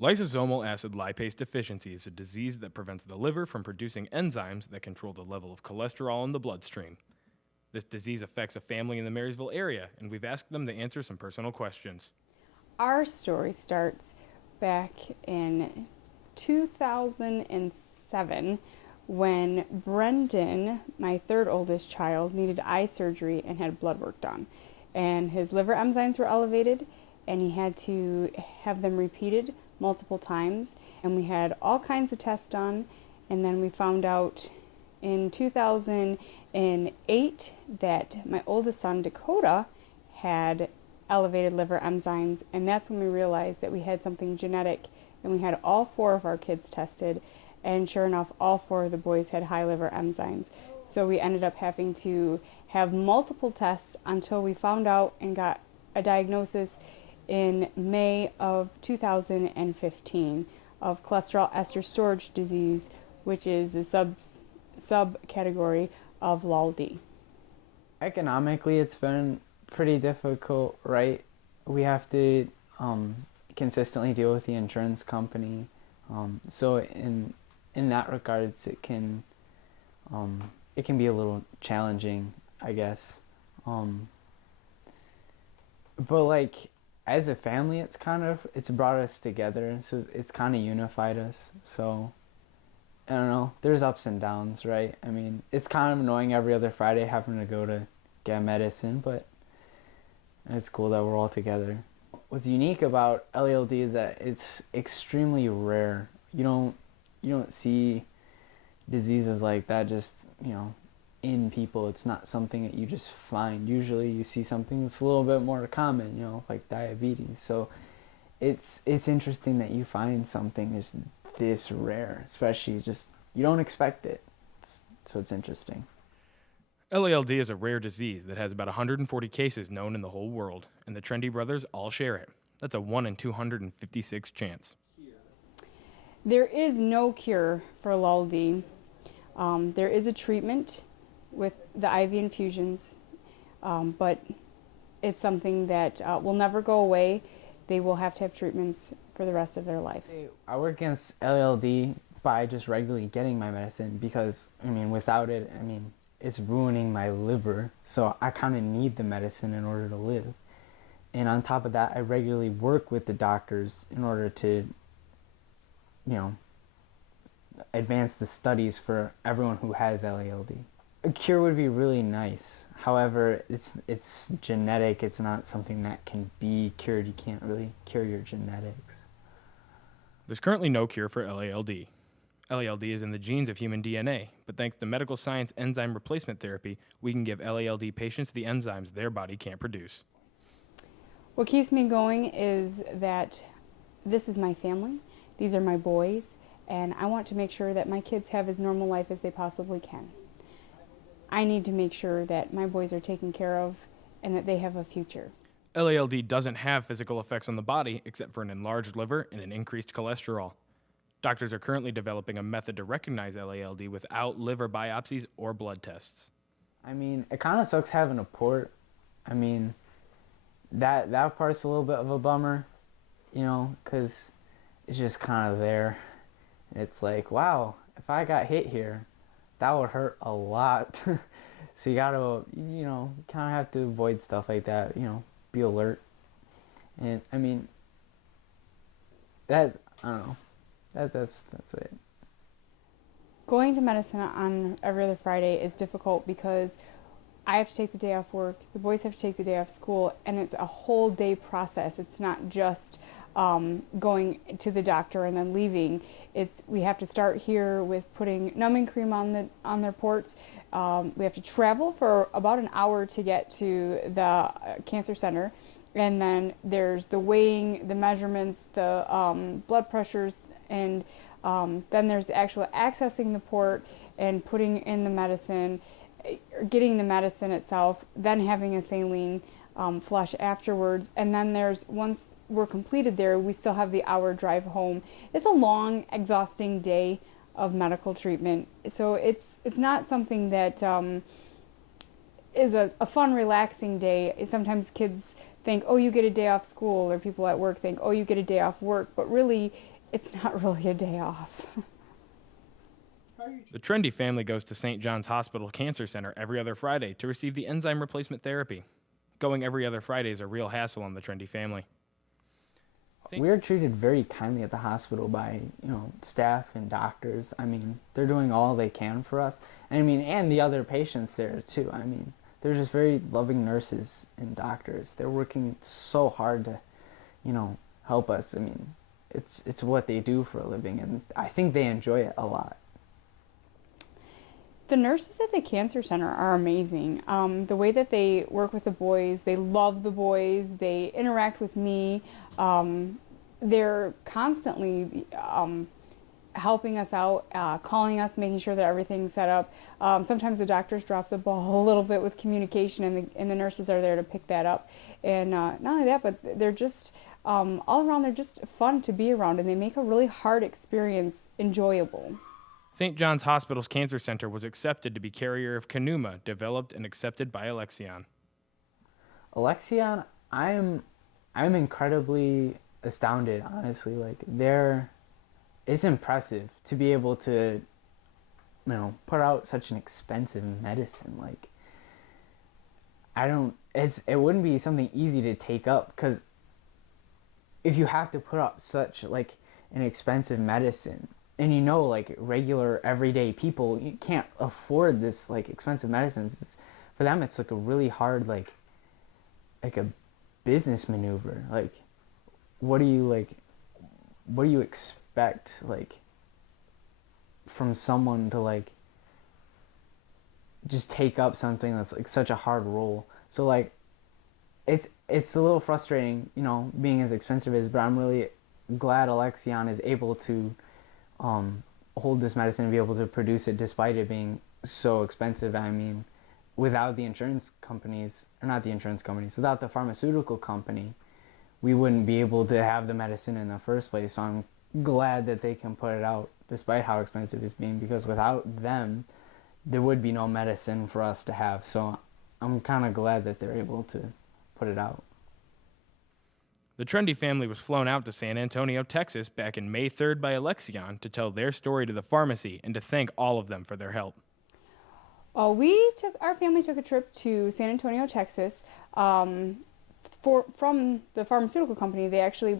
Lysosomal acid lipase deficiency is a disease that prevents the liver from producing enzymes that control the level of cholesterol in the bloodstream. This disease affects a family in the Marysville area, and we've asked them to answer some personal questions. Our story starts back in 2007 when Brendan, my third oldest child, needed eye surgery and had blood work done. And his liver enzymes were elevated, and he had to have them repeated multiple times. And we had all kinds of tests done, and then we found out in 2008 that my oldest son, Dakota, had elevated liver enzymes, and that's when we realized that we had something genetic, and we had all four of our kids tested, and sure enough, all four of the boys had high liver enzymes. So we ended up having to have multiple tests until we found out and got a diagnosis in May of 2015 of cholesterol ester storage disease, which is a subcategory of LALD. Economically, it's been pretty difficult, right? We have to consistently deal with the insurance company. So in that regards, it can be a little challenging, I guess. But like as a family, it's brought us together. So it's kind of unified us. So I don't know. There's ups and downs, right? I mean, it's kind of annoying every other Friday having to go to get medicine, but it's cool that we're all together. What's unique about LALD is that it's extremely rare. You don't see diseases like that just, in people. It's not something that you just find. Usually you see something that's a little bit more common, like diabetes. So it's interesting that you find something just this rare, especially just you don't expect it. So it's interesting. LALD is a rare disease that has about 140 cases known in the whole world, and the Trendy brothers all share it. That's a 1 in 256 chance. There is no cure for LALD. There is a treatment with the IV infusions, but it's something that will never go away. They will have to have treatments for the rest of their life. I work against LALD by just regularly getting my medicine because, without it, it's ruining my liver. So I kind of need the medicine in order to live. And on top of that, I regularly work with the doctors in order to, advance the studies for everyone who has LALD. A cure would be really nice. However, it's genetic. It's not something that can be cured. You can't really cure your genetics. There's currently no cure for LALD. LALD is in the genes of human DNA, but thanks to medical science enzyme replacement therapy, we can give LALD patients the enzymes their body can't produce. What keeps me going is that this is my family, these are my boys, and I want to make sure that my kids have as normal life as they possibly can. I need to make sure that my boys are taken care of and that they have a future. LALD doesn't have physical effects on the body except for an enlarged liver and an increased cholesterol. Doctors are currently developing a method to recognize LALD without liver biopsies or blood tests. It kind of sucks having a port. That part's a little bit of a bummer, because it's just kind of there. It's like, wow, if I got hit here, that would hurt a lot. So you gotta, kind of have to avoid stuff like that, be alert. And I don't know. That's it. Going to medicine on every other Friday is difficult because I have to take the day off work, the boys have to take the day off school, and it's a whole day process. It's not just going to the doctor and then leaving. We have to start here with putting numbing cream on their ports. We have to travel for about an hour to get to the cancer center, and then there's the weighing, the measurements, the blood pressures, and then there's the actual accessing the port and putting in the medicine, getting the medicine itself, then having a saline flush afterwards, and then once we're completed there, we still have the hour drive home. It's a long, exhausting day of medical treatment, so it's not something that is a fun, relaxing day. Sometimes kids think, oh, you get a day off school, or people at work think, oh, you get a day off work, but really, it's not really a day off. The Trendy family goes to St. John's Hospital Cancer Center every other Friday to receive the enzyme replacement therapy. Going every other Friday is a real hassle on the Trendy family. We're treated very kindly at the hospital by, staff and doctors. I mean, they're doing all they can for us. And the other patients there too. I mean, they're just very loving nurses and doctors. They're working so hard to, help us. I mean, it's what they do for a living, and I think they enjoy it a lot. The nurses at the cancer center are amazing. The way that they work with the boys, they love the boys, they interact with me. They're constantly helping us out, calling us, making sure that everything's set up. Sometimes the doctors drop the ball a little bit with communication, and the nurses are there to pick that up. And not only that, but they're just all around, they're just fun to be around, and they make a really hard experience enjoyable. St. John's Hospital's Cancer Center was accepted to be carrier of Kanuma, developed and accepted by Alexion. Alexion, I'm incredibly astounded, honestly. Like, it's impressive to be able to, put out such an expensive medicine. Like, it wouldn't be something easy to take up, because if you have to put up such, an expensive medicine, and regular everyday people, you can't afford this expensive medicines. For them, it's a really hard like a business maneuver. What do you expect from someone to just take up something that's such a hard role? So it's a little frustrating, being as expensive as, but I'm really glad Alexion is able to hold this medicine and be able to produce it despite it being so expensive. I mean, without the insurance companies, or not the insurance companies, without the pharmaceutical company, we wouldn't be able to have the medicine in the first place. So I'm glad that they can put it out despite how expensive it's being, because without them, there would be no medicine for us to have. So I'm kind of glad that they're able to put it out. The Trendy family was flown out to San Antonio, Texas back in May 3rd by Alexion to tell their story to the pharmacy and to thank all of them for their help. Our family took a trip to San Antonio, Texas. From the pharmaceutical company, they actually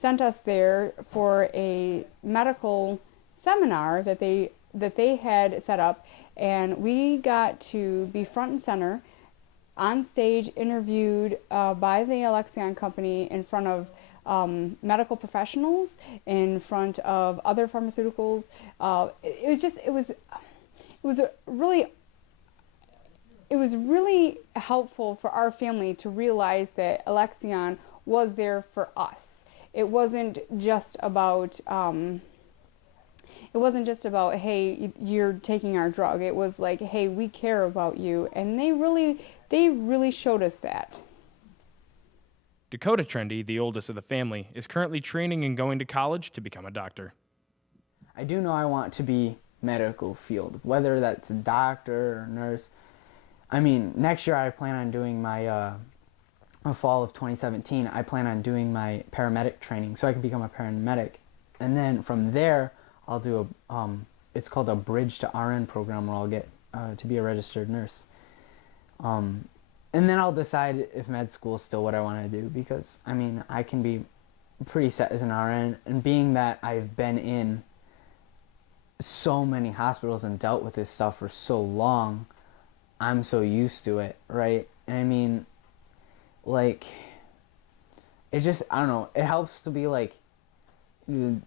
sent us there for a medical seminar that they had set up, and we got to be front and center, on stage, interviewed by the Alexion company in front of medical professionals, in front of other pharmaceuticals. It was really helpful for our family to realize that Alexion was there for us. It wasn't just about hey, you're taking our drug. It was like, hey, we care about you, and they really showed us that. Dakota Trendy, the oldest of the family, is currently training and going to college to become a doctor. I do know I want to be medical field, whether that's a doctor or nurse. I mean, next year I plan on doing my fall of 2017. I plan on doing my paramedic training so I can become a paramedic, and then from there I'll do it's called a Bridge to RN program, where I'll get to be a registered nurse. And then I'll decide if med school is still what I want to do, because I mean, I can be pretty set as an RN, and being that I've been in so many hospitals and dealt with this stuff for so long, I'm so used to it, right? And I mean, it just, I don't know, it helps to be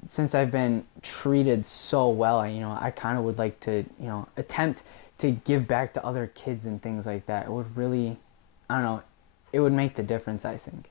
since I've been treated so well, I kind of would like to, attempt to give back to other kids and things like that. It would really, I don't know, it would make the difference, I think.